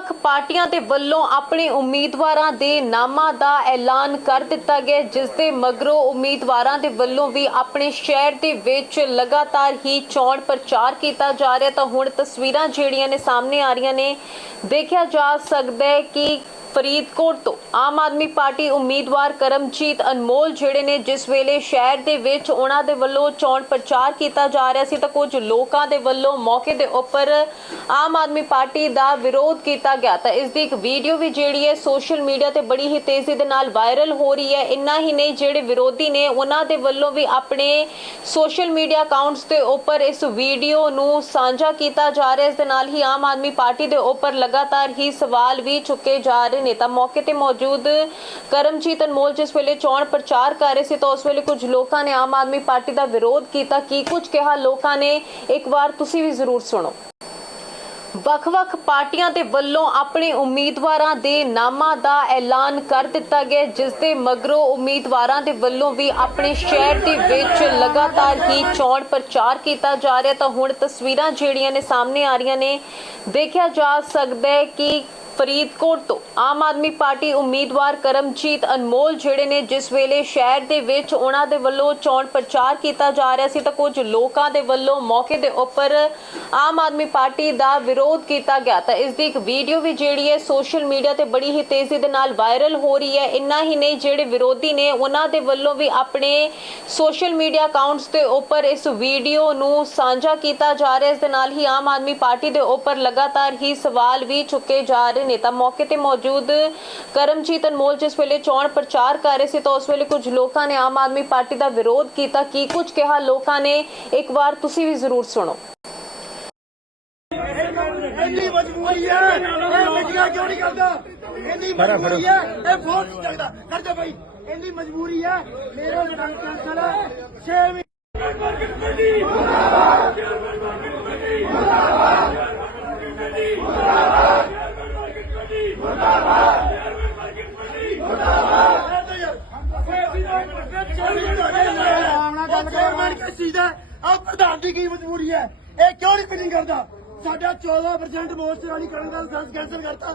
ਵੱਖ-ਵੱਖ ਪਾਰਟੀਆਂ ਦੇ ਵੱਲੋਂ ਆਪਣੇ ਉਮੀਦਵਾਰਾਂ ਦੇ ਨਾਮਾਂ ਦਾ ਐਲਾਨ ਕਰ ਦਿੱਤਾ ਗਿਆ ਜਿਸ ਦੇ ਮਗਰੋਂ ਉਮੀਦਵਾਰਾਂ ਦੇ ਵੱਲੋਂ ਵੀ ਆਪਣੇ ਸ਼ਹਿਰ ਦੇ ਵਿੱਚ ਲਗਾਤਾਰ ਹੀ ਚੋਣ ਪ੍ਰਚਾਰ ਕੀਤਾ ਜਾ ਰਿਹਾ ਤਾਂ ਹੁਣ ਤਸਵੀਰਾਂ ਜਿਹੜੀਆਂ ਨੇ ਸਾਹਮਣੇ ਆ ਰਹੀਆਂ ਨੇ, ਦੇਖਿਆ ਜਾ ਸਕਦਾ ਹੈ ਕਿ ਫਰੀਦਕੋਟ ਤੋਂ ਆਮ ਆਦਮੀ ਪਾਰਟੀ ਉਮੀਦਵਾਰ ਕਰਮਜੀਤ ਅਨਮੋਲ ਜਿਹੜੇ ਨੇ, ਜਿਸ ਵੇਲੇ ਸ਼ਹਿਰ ਦੇ ਵਿੱਚ ਉਹਨਾਂ ਦੇ ਵੱਲੋਂ ਚੋਣ ਪ੍ਰਚਾਰ ਕੀਤਾ ਜਾ ਰਿਹਾ ਸੀ, ਤਾਂ ਕੁਝ ਲੋਕਾਂ ਦੇ ਵੱਲੋਂ ਮੌਕੇ ਦੇ ਉੱਪਰ ਆਮ ਆਦਮੀ ਪਾਰਟੀ ਦਾ ਵਿਰੋਧ ਕੀਤਾ ਗਿਆ ਤਾਂ ਇਸ ਦੀ ਇੱਕ ਵੀਡੀਓ ਵੀ ਜਿਹੜੀ ਹੈ ਸੋਸ਼ਲ ਮੀਡੀਆ ਤੇ ਬੜੀ ਹੀ ਤੇਜ਼ੀ ਦੇ ਨਾਲ ਵਾਇਰਲ ਹੋ ਰਹੀ ਹੈ। ਇੰਨਾ ਹੀ ਨਹੀਂ, ਜਿਹੜੇ ਵਿਰੋਧੀ ਨੇ ਉਹਨਾਂ ਦੇ ਵੱਲੋਂ ਵੀ ਆਪਣੇ ਸੋਸ਼ਲ ਮੀਡੀਆ ਅਕਾਊਂਟਸ ਦੇ ਉੱਪਰ ਇਸ ਵੀਡੀਓ ਨੂੰ ਸਾਂਝਾ ਕੀਤਾ ਜਾ ਰਿਹਾ। ਇਸ ਦੇ ਨਾਲ ਹੀ ਆਮ ਆਦਮੀ ਪਾਰਟੀ ਦੇ ਉੱਪਰ ਲਗਾਤਾਰ ਹੀ ਸਵਾਲ ਵੀ ਚੁੱਕੇ ਜਾ ਰਹੇ ਨੇ। ਤਾਂ ਮੌਕੇ ਤੇ ਮੌਜੂਦ ਕਰਮਜੀਤ ਅਨਮੋਲ ਜਿਸ ਵੇਲੇ ਚੋਣ ਪ੍ਰਚਾਰ ਕਰ ਰਹੇ ਸੀ, ਤਾਂ ਉਸ ਵੇਲੇ ਕੁਝ ਲੋਕਾਂ ਨੇ ਆਮ ਆਦਮੀ ਪਾਰਟੀ ਦਾ ਵਿਰੋਧ ਕੀਤਾ। ਕੀ ਕੁਝ ਕਿਹਾ ਲੋਕਾਂ ਨੇ? ਇੱਕ ਵਾਰ ਤੁਸੀਂ ਵੀ ਜ਼ਰੂਰ ਸੁਣੋ। ਵੱਖ-ਵੱਖ ਪਾਰਟੀਆਂ ਦੇ ਵੱਲੋਂ ਆਪਣੇ ਉਮੀਦਵਾਰਾਂ ਦੇ ਨਾਮਾਂ ਦਾ ਐਲਾਨ ਕਰ ਦਿੱਤਾ ਗਿਆ, ਜਿਸ ਦੇ ਮਗਰੋਂ ਉਮੀਦਵਾਰਾਂ ਦੇ ਵੱਲੋਂ ਵੀ ਆਪਣੇ ਸ਼ਹਿਰ ਦੇ ਵਿੱਚ ਲਗਾਤਾਰ ਹੀ ਚੋਣ ਪ੍ਰਚਾਰ ਕੀਤਾ ਜਾ ਰਿਹਾ। ਤਾਂ ਹੁਣ ਤਸਵੀਰਾਂ ਜਿਹੜੀਆਂ ਨੇ ਸਾਹਮਣੇ ਆ ਰਹੀਆਂ ਨੇ, ਦੇਖਿਆ ਜਾ ਸਕਦਾ ਹੈ ਕਿ ਫਰੀਦਕੋਟ ਤੋਂ ਆਮ ਆਦਮੀ ਪਾਰਟੀ ਉਮੀਦਵਾਰ ਕਰਮਜੀਤ ਅਨਮੋਲ ਜਿਹੜੇ ਨੇ ਜਿਸ ਵੇਲੇ ਸ਼ਹਿਰ ਦੇ ਵਿੱਚ ਉਹਨਾਂ ਦੇ ਵੱਲੋਂ ਚੋਣ ਪ੍ਰਚਾਰ ਕੀਤਾ ਜਾ ਰਿਹਾ ਸੀ ਤਾਂ ਕੁਝ ਲੋਕਾਂ ਦੇ ਵੱਲੋਂ ਮੌਕੇ ਦੇ ਉੱਪਰ ਆਮ ਆਦਮੀ ਪਾਰਟੀ ਦਾ ਵਿਰੋਧ ਕੀਤਾ ਗਿਆ। ਤਾਂ ਇਸ ਦੀ ਇੱਕ ਵੀਡੀਓ ਵੀ ਜਿਹੜੀ ਹੈ ਸੋਸ਼ਲ ਮੀਡੀਆ ਤੇ ਬੜੀ ਹੀ ਤੇਜ਼ੀ ਦੇ ਨਾਲ ਵਾਇਰਲ ਹੋ ਰਹੀ ਹੈ। ਇੰਨਾ ਹੀ ਨਹੀਂ, ਜਿਹੜੇ ਵਿਰੋਧੀ ਨੇ ਉਹਨਾਂ ਦੇ ਵੱਲੋਂ ਵੀ ਆਪਣੇ ਸੋਸ਼ਲ ਮੀਡੀਆ ਅਕਾਊਂਟਸ ਦੇ ਉੱਪਰ ਇਸ ਵੀਡੀਓ ਨੂੰ ਸਾਂਝਾ ਕੀਤਾ ਜਾ ਰਿਹਾ। ਇਸ ਦੇ ਨਾਲ ਹੀ ਆਮ ਆਦਮੀ ਪਾਰਟੀ ਦੇ ਉੱਪਰ ਲਗਾਤਾਰ ਹੀ ਸਵਾਲ ਵੀ ਚੁੱਕੇ ਜਾ ਰਹੇ ਨੇ ਤਾਂ ਮੌਕੇ ਤੇ ਮੌਜੂਦ ਕਰਮਜੀਤ ਅਨਮੋਲ ਜਿਸ ਵੇਲੇ ਚੋਣ ਪ੍ਰਚਾਰ ਕਰ ਰਹੇ ਸੀ ਤਾਂ ਉਸ ਵੇਲੇ ਕੁਝ ਲੋਕਾਂ ਨੇ ਆਮ ਆਦਮੀ ਪਾਰਟੀ ਦਾ ਵਿਰੋਧ ਕੀਤਾ। ਕੀ ਕੁਝ ਕਿਹਾ ਲੋਕਾਂ ਨੇ? ਇੱਕ ਵਾਰ ਤੁਸੀਂ ਵੀ ਜ਼ਰੂਰ ਸੁਣੋ। ਇੰਨੀ ਮਜਬੂਰੀ ਹੈ ਇਹ ਮਿੱਟੀਆਂ ਕਿਉਂ ਨਹੀਂ ਕਰਦਾ? ਇੰਨੀ ਮਜਬੂਰੀ ਹੈ ਇਹ ਫੋਨ ਨਹੀਂ ਚੱਕਦਾ ਕਰਦੇ ਭਾਈ ਇੰਨੀ ਮਜਬੂਰੀ ਹੈ ਮੇਰੇ ਲੜਾਈ ਕੈਂਸਲ ਹੈ 6 ਮਹੀਨੇ ਦੀ ਕੀ ਮਜਬੂਰੀ ਹੈ? ਇਹ ਕਿਉਂ ਨਹੀਂ ਫਿਟਿੰਗ ਕਰਦਾ? ਸਾਡਾ 14% ਮੋਸਟ ਵਾਲੀ ਕਣਕ ਦਾ ਲਾਇਸੈਂਸ ਕੈਂਸਲ ਕਰਤਾ।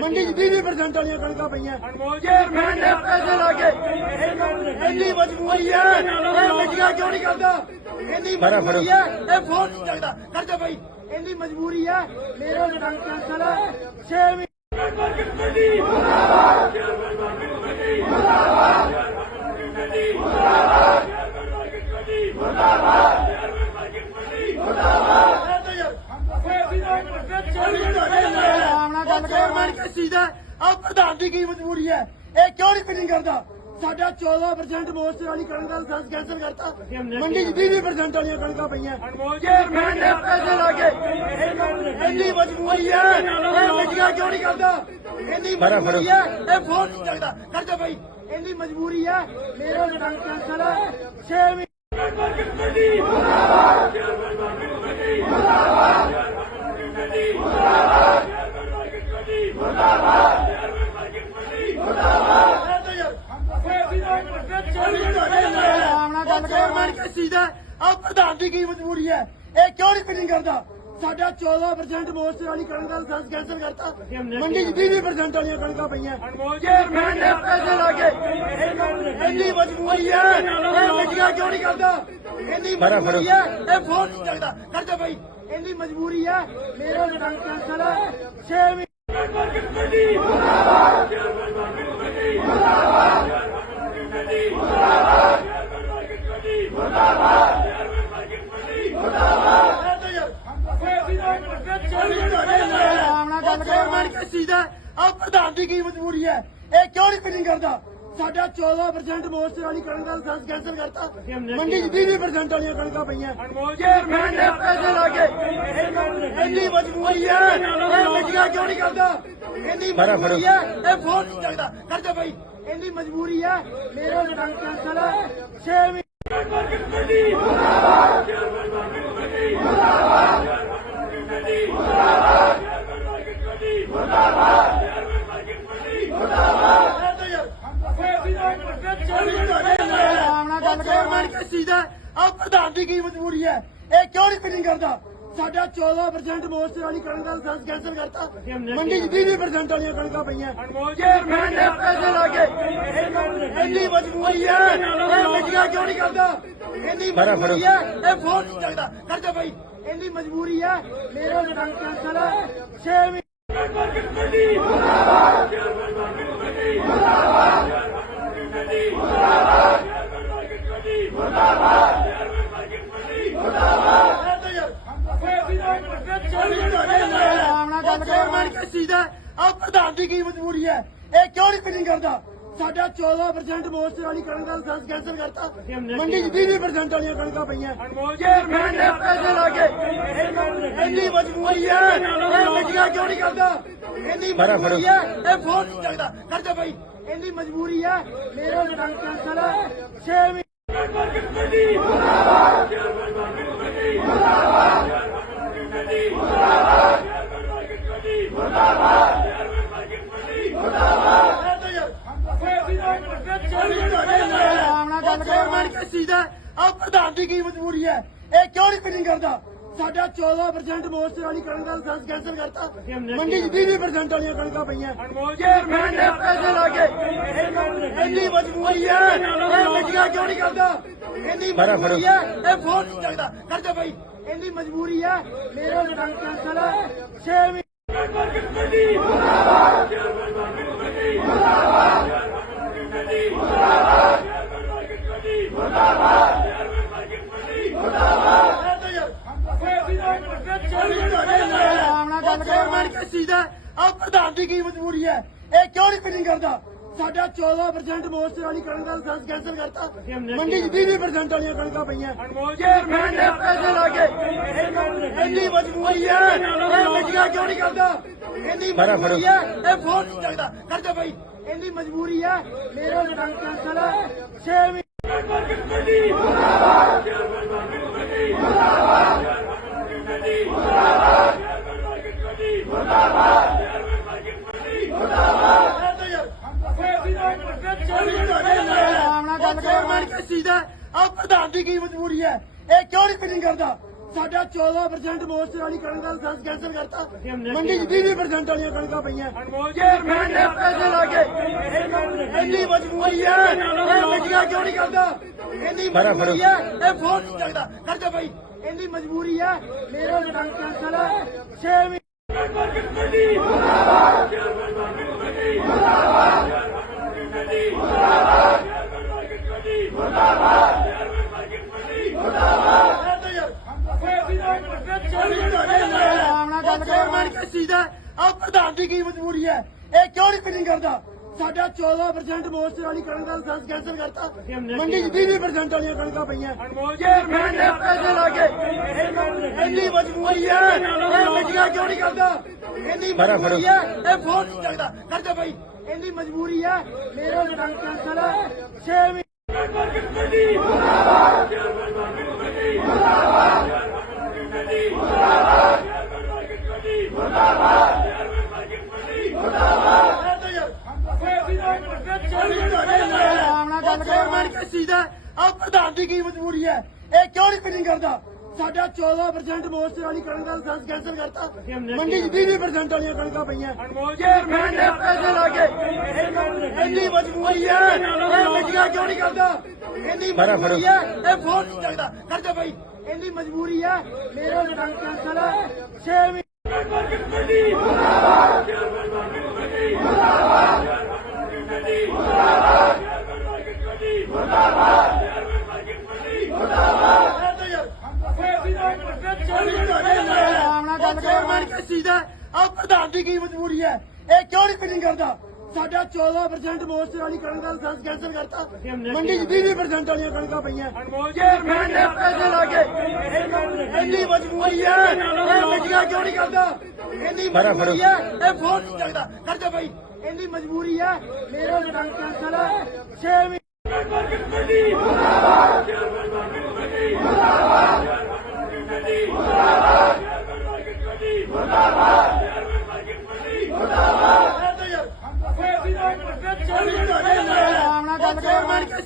ਮੰਡੀ 'ਚ 20% ਵਾਲੀਆਂ ਕਣਕਾਂ ਪਈਆਂ। ਚੇਅਰਮੈਨ ਨੇ ਪੈਸੇ ਲਾ ਕੇ ਇੰਨੀ ਮਜਬੂਰੀ ਹੈ ਇਹ ਮਿੱਟੀਆਂ ਕਿਉਂ ਨਹੀਂ ਕਰਦਾ? ਇੰਨੀ ਮਜਬੂਰੀ ਹੈ ਇਹ ਫੋਨ ਨਹੀਂ ਚੱਕਦਾ। ਕਰਦੇ ਭਾਈ ਇੰਨੀ ਮਜਬੂਰੀ ਹੈ ਮੇਰੇ ਲੜਾਈ ਕੈਂਸਲ ਹੈ। 6 ਮਹੀਨੇ ਚੇਅਰਮੈਨ ਕਿਸ ਚੀਜ਼ ਦਾ ਦੀ ਕੀ ਮਜਬੂਰੀ ਹੈ ਇਹ ਕਿਉਂ ਨਹੀਂ ਫਿਟਿੰਗ ਕਰਦਾ ਸਾਡਾ 14% ਮੋਸਟ ਵਾਲੀ ਕਣਕ ਦਾ ਲਾਇਸੈਂਸ ਕੈਂਸਲ ਕਰਤਾ ਮੰਡੀ 'ਚ 20% ਵਾਲੀਆਂ ਕਣਕਾਂ ਪਈਆਂ ਚੇਅਰਮੈਨ ਨੇ ਪੈਸੇ ਲਾ ਕੇ ਇੰਨੀ ਮਜਬੂਰੀ ਹੈ ਇਹ ਮਿੱਟੀਆਂ ਕਿਉਂ ਨਹੀਂ ਕਰਦਾ ਇੰਨੀ ਮਜਬੂਰੀ ਹੈ ਇਹ ਫੋਨ ਨਹੀਂ ਚੱਕਦਾ ਕਰਦੇ ਭਾਈ ਇੰਨੀ ਮਜਬੂਰੀ ਹੈ ਮੇਰੇ ਲੜਾਈ ਕੈਂਸਲ ਹੈ 6 ਮਹੀਨੇ ਚੇਅਰਮੈਨ ਕਿਸ ਚੀਜ਼ ਦਾ ਆ ਪ੍ਰਧਾਨ ਦੀ ਕੀ ਮਜਬੂਰੀ ਹੈ? ਇਹ ਕਿਉਂ ਨਹੀਂ ਫਿਟਿੰਗ ਕਰਦਾ? ਸਾਡਾ 14% ਮੋਸਟ ਵਾਲੀ ਕਣਕ ਦਾ ਲਾਇਸੈਂਸ ਕੈਂਸਲ ਕਰਤਾ। ਮੰਡੀ 'ਚ 20% ਵਾਲੀਆਂ ਕਣਕਾਂ ਪਈਆਂ। ਚੇਅਰਮੈਨ ਨੇ ਪੈਸੇ ਲਾ ਕੇ ਇੰਨੀ ਮਜਬੂਰੀ ਹੈ ਇਹ ਮਿੱਟੀਆਂ ਕਿਉਂ ਨਹੀਂ ਕਰਦਾ? ਇੰਨੀ ਮਜਬੂਰੀ ਹੈ ਇਹ ਫੋਨ ਨਹੀਂ ਚੱਕਦਾ। ਕਰਦੇ ਭਾਈ ਇੰਨੀ ਮਜਬੂਰੀ ਹੈ ਮੇਰੇ ਲੜਾਈ ਕੈਂਸਲ ਹੈ। 6 ਮਹੀਨੇ ਚੇਅਰਮੈਨ ਕਿਸ ਚੀਜ਼ ਦਾ ਆ ਪ੍ਰਧਾਨ ਦੀ ਕੀ ਮਜਬੂਰੀ ਹੈ ਇਹ ਕਿਉਂ ਨਹੀਂ ਫਿਟਿੰਗ ਕਰਦਾ? ਸਾਡਾ 14% ਮੋਸਟ ਵਾਲੀ ਕਣਕ ਦਾ ਲਾਇਸੈਂਸ ਕੈਂਸਲ ਕਰਤਾ ਮੰਡੀ 'ਚ 20% ਵਾਲੀਆਂ ਕਣਕਾਂ ਪਈਆਂ ਚੇਅਰਮੈਨ ਨੇ ਪੈਸੇ ਲਾ ਕੇ ਇੰਨੀ ਮਜਬੂਰੀ ਹੈ ਇਹ ਮਿੱਟੀਆਂ ਕਿਉਂ ਨਹੀਂ ਕਰਦਾ ਇੰਨੀ ਮਜਬੂਰੀ ਹੈ ਇਹ ਫੋਨ ਨਹੀਂ ਚੱਕਦਾ ਕਰਦੇ ਭਾਈ ਇੰਨੀ ਮਜਬੂਰੀ ਹੈ ਮੇਰੇ ਲੜਾਈ ਕੈਂਸਲ ਹੈ 6 ਮਹੀਨੇ ਚੇਅਰਮੈਨ ਆ ਪ੍ਰਧਾਨ ਦੀ ਕੀ ਮਜਬੂਰੀ ਹੈ? ਇਹ ਕਿਉਂ ਨਹੀਂ ਫਿਟਿੰਗ ਕਰਦਾ? ਸਾਡਾ 14% ਮੋਸਟਰ ਵਾਲੀ ਕਣਕ ਦਾ ਲਾਇਸੈਂਸ ਕੈਂਸਲ ਕਰਤਾ। ਮੰਡੀ 'ਚ 20% ਵਾਲੀਆਂ ਕਣਕਾਂ ਪਈਆਂ। ਚੇਅਰਮੈਨ ਨੇ ਪੈਸੇ ਲਾ ਕੇ ਇੰਨੀ ਮਜਬੂਰੀ ਹੈ ਇਹ ਮੰਡੀਆਂ ਕਿਉਂ ਨਹੀਂ ਕਰਦਾ? ਇੰਨੀ ਮਜਬੂਰੀ ਹੈ ਇਹ ਫੋਨ ਨਹੀਂ ਚੱਕਦਾ ਕਰ ਜਾ ਭਾਈ ਇੰਨੀ ਮਜਬੂਰੀ ਹੈ ਮੇਰੇ ਲਾਇਸੈਂਸ ਕੈਂਸਲ ਹੈ 6 ਮਹੀਨੇ ਚੇਅਰਮੈਨ ਆ ਪ੍ਰਧਾਨ ਦੀ ਕੀ ਮਜਬੂਰੀ ਹੈ? ਇਹ ਕਿਉਂ ਨਹੀਂ ਫਿਟਿੰਗ ਕਰਦਾ? ਸਾਡਾ 14% ਮੋਸਟਰ ਵਾਲੀ ਕਣਕ ਦਾ ਲਾਇਸੈਂਸ ਕੈਂਸਲ ਕਰਤਾ। ਮੰਡੀ 'ਚ 20% ਵਾਲੀਆਂ ਕਣਕਾਂ ਪਈਆਂ। ਚੇਅਰਮੈਨ ਨੇ ਪੈਸੇ ਲਾ ਕੇ ਇੰਨੀ ਮਜਬੂਰੀ ਹੈ ਇਹ ਮੰਡੀਆਂ ਕਿਉਂ ਨਹੀਂ ਕਰਦਾ? ਇੰਨੀ ਮਜਬੂਰੀ ਹੈ ਇਹ ਫੋਨ ਨਹੀਂ ਚੱਕਦਾ ਕਰ ਜਾ ਭਾਈ ਇੰਨੀ ਮਜਬੂਰੀ ਹੈ ਮੇਰੇ ਲਾਇਸੈਂਸ ਕੈਂਸਲ ਹੈ 6 ਮਹੀਨੇ ਚੇਅਰਮੈਨ ਕਿਸ ਚੀਜ਼ ਦਾ ਆ ਪ੍ਰਧਾਨ ਦੀ ਕੀ ਮਜਬੂਰੀ ਹੈ? ਇਹ ਕਿਉਂ ਨਹੀਂ ਫਿਟਿੰਗ ਕਰਦਾ? ਸਾਡਾ 14% ਮੋਸਟਰ ਵਾਲੀ ਕਣਕ ਦਾ ਲਾਇਸੈਂਸ ਕੈਂਸਲ ਕਰਤਾ। ਮੰਡੀ 'ਚ 20% ਵਾਲੀਆਂ ਕਣਕਾਂ ਪਈਆਂ। ਚੇਅਰਮੈਨ ਨੇ ਪੈਸੇ ਲਾ ਕੇ ਇੰਨੀ ਮਜਬੂਰੀ ਹੈ ਇਹ ਮੰਡੀਆਂ ਕਿਉਂ ਨਹੀਂ ਕਰਦਾ? ਇੰਨੀ ਮਜਬੂਰੀ ਹੈ ਇਹ ਫੋਨ ਨਹੀਂ ਚੱਕਦਾ ਕਰ ਜਾ ਭਾਈ ਇੰਨੀ ਮਜਬੂਰੀ ਹੈ ਮੇਰੇ ਲਾਇਸੈਂਸ ਕੈਂਸਲ ਹੈ 6 ਮਹੀਨੇ ਚੇਅਰਮੈਨ ਦੀ ਕੀ ਮਜਬੂਰੀ ਹੈ? ਇਹ ਕਿਉਂ ਨਹੀਂ ਫਿਟਿੰਗ ਕਰਦਾ? ਸਾਡਾ 14% ਮੋਸਟਰ ਵਾਲੀ ਕਣਕ ਦਾ ਲਾਇਸੈਂਸ ਕੈਂਸਲ ਕਰਤਾ। ਮੰਡੀ 'ਚ 20% ਵਾਲੀਆਂ ਕਣਕਾਂ ਪਈਆਂ। ਚੇਅਰਮੈਨ ਨੇ ਪੈਸੇ ਲਾ ਕੇ ਇੰਨੀ ਮਜਬੂਰੀ ਹੈ ਇਹ ਮੰਡੀਆਂ ਕਿਉਂ ਨਹੀਂ ਕਰਦਾ? ਇੰਨੀ ਮਜਬੂਰੀ ਹੈ ਇਹ ਫੋਨ ਨਹੀਂ ਚੱਕਦਾ। ਕਰ ਜਾ ਭਾਈ ਇੰਨੀ ਮਜਬੂਰੀ ਹੈ ਮੇਰੇ ਕੈਂਸਲ ਹੈ। 6 ਮਹੀਨੇ ਚੇਅਰਮੈਨ ਕਿਸ ਚੀਜ਼ ਦਾ ਆ ਪ੍ਰਧਾਨ ਦੀ ਕੀ ਮਜਬੂਰੀ ਹੈ? ਇਹ ਕਿਉਂ ਨਹੀਂ ਫਿਟਿੰਗ ਕਰਦਾ? ਸਾਡਾ 14% ਮੋਸਟਰ ਵਾਲੀ ਕਣਕ ਦਾ ਲਾਇਸੈਂਸ ਕੈਂਸਲ ਕਰਤਾ। ਮੰਡੀ 'ਚ 20% ਵਾਲੀਆਂ ਕਣਕਾਂ ਪਈਆਂ। ਚੇਅਰਮੈਨ ਨੇ ਪੈਸੇ ਲਾ ਕੇ ਇੰਨੀ ਮਜਬੂਰੀ ਹੈ ਇਹ ਮੰਡੀਆਂ ਕਿਉਂ ਨਹੀਂ ਕਰਦਾ? ਇੰਨੀ ਮਜਬੂਰੀ ਹੈ ਇਹ ਫੋਨ ਨਹੀਂ ਚੱਕਦਾ ਕਰ ਜਾ ਭਾਈ ਇੰਨੀ ਮਜਬੂਰੀ ਹੈ ਮੇਰੇ ਲਾਇਸੈਂਸ ਕੈਂਸਲ ਹੈ। 6 ਮਹੀਨੇ ਚੇਅਰਮੈਨ ਕਿਸ ਚੀਜ਼ ਦਾ ਆ ਪ੍ਰਧਾਨ ਦੀ ਕੀ ਮਜਬੂਰੀ ਹੈ? ਇਹ ਕਿਉਂ ਨਹੀਂ ਫਿਟਿੰਗ ਕਰਦਾ? ਸਾਡਾ 14% ਮੋਸਟਰ ਵਾਲੀ ਕਣਕ ਦਾ ਲਾਇਸੈਂਸ ਕੈਂਸਲ ਕਰਤਾ। ਮੰਡੀ 'ਚ 20% ਵਾਲੀਆਂ ਕਣਕਾਂ ਪਈਆਂ। ਚੇਅਰਮੈਨ ਨੇ ਪੈਸੇ ਲਾ ਕੇ ਇੰਨੀ ਮਜਬੂਰੀ ਹੈ ਇਹ ਮੰਡੀਆਂ ਕਿਉਂ ਨਹੀਂ ਕਰਦਾ? ਇੰਨੀ ਮਜਬੂਰੀ ਹੈ ਇਹ ਫੋਨ ਨਹੀਂ ਚੱਕਦਾ ਕਰ ਜਾ ਭਾਈ ਇੰਨੀ ਮਜਬੂਰੀ ਹੈ ਮੇਰੇ ਲਾਇਸੈਂਸ ਕੈਂਸਲ ਹੈ। 6 ਮਹੀਨੇ ਚੇਅਰਮੈਨ ਕਿਸ ਚੀਜ਼ ਦਾ ਆ ਪ੍ਰਧਾਨ ਦੀ ਕੀ ਮਜਬੂਰੀ ਹੈ? ਇਹ ਕਿਉਂ ਨਹੀਂ ਫਿਟਿੰਗ ਕਰਦਾ? ਸਾਡਾ 14% ਮੋਸਟਰ ਵਾਲੀ ਕਣਕ ਦਾ ਲਾਇਸੈਂਸ ਕੈਂਸਲ ਕਰਤਾ। ਮੰਡੀ 'ਚ 20% ਵਾਲੀਆਂ ਕਣਕਾਂ ਪਈਆਂ। ਚੇਅਰਮੈਨ ਨੇ ਪੈਸੇ ਲਾ ਕੇ ਇੰਨੀ ਮਜਬੂਰੀ ਹੈ ਇਹ ਮੰਡੀਆਂ ਕਿਉਂ ਨਹੀਂ ਕਰਦਾ? ਇੰਨੀ ਮਜਬੂਰੀ ਹੈ ਇਹ ਫੋਨ ਨਹੀਂ ਚੱਕਦਾ। ਕਰ ਜਾ ਭਾਈ ਇੰਨੀ ਮਜਬੂਰੀ ਹੈ ਮੇਰੇ ਲਾਇਸੈਂਸ ਕੈਂਸਲ ਹੈ। 6 ਮਹੀਨੇ ਚੇਅਰਮੈਨ ਦਾ ਆ ਪ੍ਰਧਾਨ ਦੀ ਕੀ ਮਜਬੂਰੀ ਹੈ? ਇਹ ਕਿਉਂ ਨਹੀਂ ਫਿਟਿੰਗ ਕਰਦਾ? ਸਾਡਾ 14% ਮੋਸਟਰ ਵਾਲੀ ਕਣਕ ਦਾ ਲਾਇਸੈਂਸ ਕੈਂਸਲ ਕਰਤਾ। ਮੰਡੀ 'ਚ 20% ਵਾਲੀਆਂ ਕਣਕਾਂ ਪਈਆਂ। ਚੇਅਰਮੈਨ ਨੇ ਪੈਸੇ ਲਾ ਕੇ ਇੰਨੀ ਮਜਬੂਰੀ ਹੈ ਇਹ ਮੰਡੀਆਂ ਕਿਉਂ ਨਹੀਂ ਕਰਦਾ? ਇੰਨੀ ਮਜਬੂਰੀ ਹੈ ਇਹ ਫੋਨ ਨਹੀਂ ਚੱਕਦਾ। ਕਰ ਜਾ ਭਾਈ ਇੰਨੀ ਮਜਬੂਰੀ ਹੈ ਮੇਰੇ ਲਾਇਸੈਂਸ ਕੈਂਸਲ ਹੈ। 6 ਮਹੀਨੇ ਚੇਅਰਮੈਨ ਕਿਸ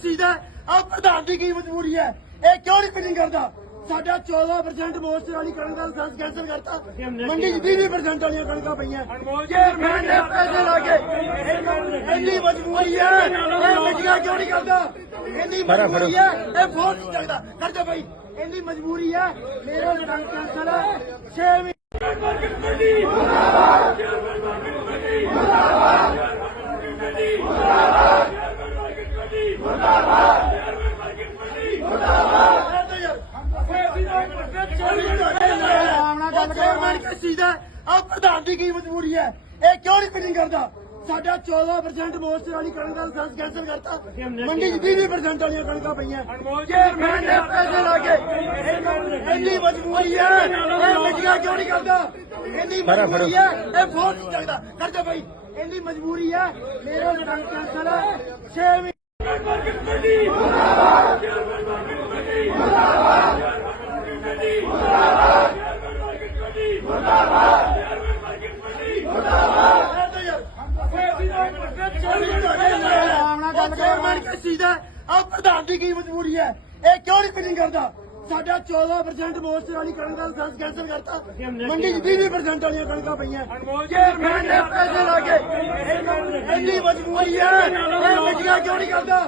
ਚੀਜ਼ ਦਾ ਆ ਪ੍ਰਧਾਨ ਦੀ ਕੀ ਮਜਬੂਰੀ ਹੈ? ਇਹ ਕਿਉਂ ਨਹੀਂ ਫਿਟਿੰਗ ਕਰਦਾ? ਸਾਡਾ 14% ਮੋਸਟਰ ਵਾਲੀ ਕਣਕ ਦਾ ਲਾਇਸੈਂਸ ਕੈਂਸਲ ਕਰਤਾ। ਮੰਡੀ 'ਚ 20% ਵਾਲੀਆਂ ਕਣਕਾਂ ਪਈਆਂ। ਚੇਅਰਮੈਨ ਨੇ ਪੈਸੇ ਲਾ ਕੇ ਇੰਨੀ ਮਜਬੂਰੀ ਹੈ ਇਹ ਮੰਡੀਆਂ ਕਿਉਂ ਨਹੀਂ ਕਰਦਾ? ਇੰਨੀ ਮਜਬੂਰੀ ਹੈ ਇਹ ਫੋਨ ਨਹੀਂ ਚੱਕਦਾ ਕਰ ਜਾ ਭਾਈ ਇੰਨੀ ਮਜਬੂਰੀ ਹੈ ਮੇਰਾ ਲਾਇਸੈਂਸ ਕੈਂਸਲ ਹੈ। 6 ਮਹੀਨੇ ਚੇਅਰਮੈਨ ਕਿਸ ਚੀਜ਼ ਦਾ ਆ ਪ੍ਰਧਾਨ ਦੀ ਕੀ ਮਜਬੂਰੀ ਹੈ ਇਹ ਕਿਉਂ ਨਹੀਂ ਮੀਟਿੰਗ ਕਰਦਾ ਸਾਡਾ 14% ਮੋਸਟ ਵਾਲੀ ਕਣਕ ਦਾ ਲਾਇਸੈਂਸ ਕੈਨਸਲ ਕਰਤਾ ਮੰਡੀ 'ਚ 20% ਵਾਲੀਆਂ ਕਣਕਾਂ ਪਈਆਂ ਚੇਅਰਮੈਨ ਨੇ ਪੈਸੇ ਲਾ ਕੇ ਇੰਨੀ ਮਜਬੂਰੀ ਹੈ। ਇਹ ਮੀਟਿੰਗਾਂ ਕਿਉਂ ਨਹੀਂ ਕਰਦਾ ਇੰਨੀ ਮਜਬੂਰੀ ਹੈ ਇਹ ਫੋਨ ਨਹੀਂ ਚੱਕਦਾ ਕਰਦਾ ਭਾਈ ਇੰਨੀ ਮਜਬੂਰੀ ਹੈ ਮੇਰਾ ਕਣਕ ਕੈਨਸਲ 6 ਮਾਰਕੀਟ ਕਮੇਟੀ ਮੁਰਦਾਬਾਦ ਚੇਅਰਮੈਨ ਮਾਰਕੀਟ ਕਮੇਟੀ ਮੁਰਦਾਬਾਦ ਚੇਅਰਮੈਨ ਮਾਰਕੀਟ ਕਮੇਟੀ ਮੁਰਦਾਬਾਦ ਚੇਅਰਮੈਨ ਮਾਰਕੀਟ ਕਮੇਟੀ ਮੁਰਦਾਬਾਦ ਚੇਅਰਮੈਨ ਮਾਰਕੀਟ ਕਮੇਟੀ ਮੁਰਦਾਬਾਦ ਇਹ ਤਾਂ ਯਾਰ ਚੇਅਰਮੈਨ ਕੀ ਸੀਦਾ ਆ ਪ੍ਰਧਾਨ ਦੀ ਕੀ ਮਜਬੂਰੀ ਹੈ? ਇਹ ਕਿਉਂ ਨਹੀਂ ਮੀਟਿੰਗ ਕਰਦਾ? ਸਾਡਾ 14% ਮੋਸਟਰ ਵਾਲੀ ਕਣਕ ਦਾ ਲਾਇਸੈਂਸ ਕੈਂਸਲ ਕਰਤਾ। ਮੰਡੀ 'ਚ 20% ਵਾਲੀਆਂ ਕਣਕਾਂ ਪਈਆਂ। ਚੇਅਰਮੈਨ ਨੇ ਪੈਸੇ ਲਾ ਕੇ ਇੰਨੀ ਮਜਬੂਰੀ ਹੈ ਇਹ ਮੰਡੀਆਂ ਕਿਉਂ ਨਹੀਂ ਕਰਦਾ?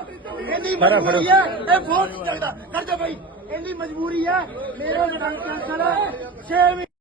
ਇੰਨੀ ਮਜਬੂਰੀ ਹੈ ਇਹ ਫੋਨ ਨਹੀਂ ਚੱਕਦਾ। ਕਰ ਜਾ ਭਾਈ ਇੰਨੀ ਮਜਬੂਰੀ ਹੈ ਮੇਰਾ ਲਾਇਸੈਂਸ ਕੈਂਸਲ ਹੈ। 6 ਮਹੀਨੇ